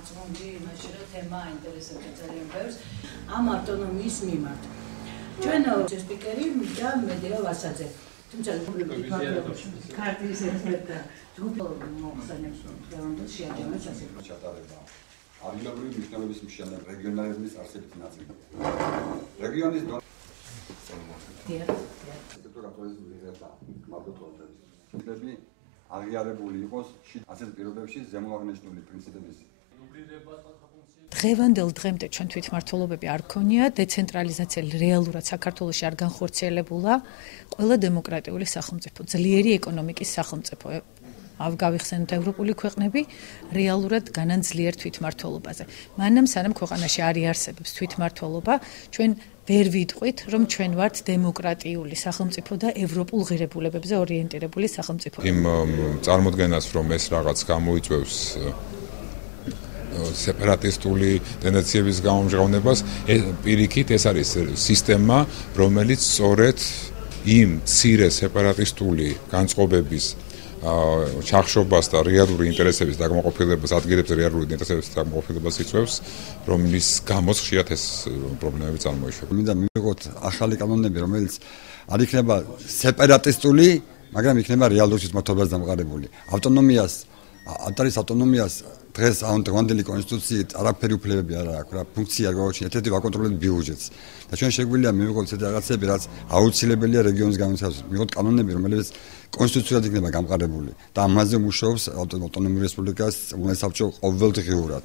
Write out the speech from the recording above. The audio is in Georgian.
ავწმუნდი იმაში, რომ თემა აინტერესებდა ძალიან ბევრს ამ ავტონომიის მიმართ. ჩვენ სპიკერი და მედია ვასაძე. თუმცა ქართლის ერთ-ერთი ჯგუფი მოხსენებს დღევანდელ შეაჯამებს ასე. ჩატარება ადგილობრივი მნიშვნელობის მშენებლობის რეგიონალიზმის არსებითი ნაწილია. რეგიონის აღიარებული იყოს ასეთ პირობებში ზემოაღნიშნული პრინციპების დღევანდელ დღემდე ჩვენ თვითმმართველობები არ გქონია, დეცენტრალიზაცია რეალურად საქართველოში არ განხორციელებულა, ყველა დემოკრატიული სახელმწიფო, ძლიერი ეკონომიკის სახელმწიფო ავგავიხსენოთ ევროპული ქვეყნები რეალურად განანძლიერ თვითმმართველობაზე. მანამ სანამ ქვეყანაში არ იარსებებს თვითმმართველობა, ჩვენ ვერ ვიტყვით, რომ ჩვენ ვართ დემოკრატიული სახელმწიფო და ევროპულ ღირებულებებზე ორიენტირებული სახელმწიფო. იმ წარმოდგენას, რომ ეს რაღაც გამოიწვევს სეპარატისტული ტენდენციების გამომჟღავნებას, პირიქით ეს არის სისტემა, რომელიც სწორედ იმ მცირე სეპარატისტული განწყობების ჩახშობას და რეალური ინტერესების დაკმაყოფილებას ადგილებზე რეალური ინტერესების დაკმაყოფილებას იწვევს, რომლის გამოც ხშირად ეს პრობლემები წარმოიშობა. მინდა მივიღოთ ახალი კანონები, რომელიც არ იქნება სეპარატისტული, მაგრამ იქნება რეალური თვითმმართველობაზე დამყარებული. ავტონომიას დღეს დღევანდელი კონსტიტუციით არაფერი უფლებები არ აქვს, რა ფუნქცია გაუჩნია, ერთ-ერთი ვაკონტროლოთ ბიუჯეტს. და ჩვენ შეგვიძლია მივიღოთ ესეთი რაღაცები, რაც აუცილებელია რეგიონის განვითარებაზე. მივიღოთ კანონები, რომელიც კონსტიტუციურად იქნება გამყარებული და ამაზე მუშაობს ავტონომიური რესპუბლიკას, უნივერსალურ ყოველდღიურად.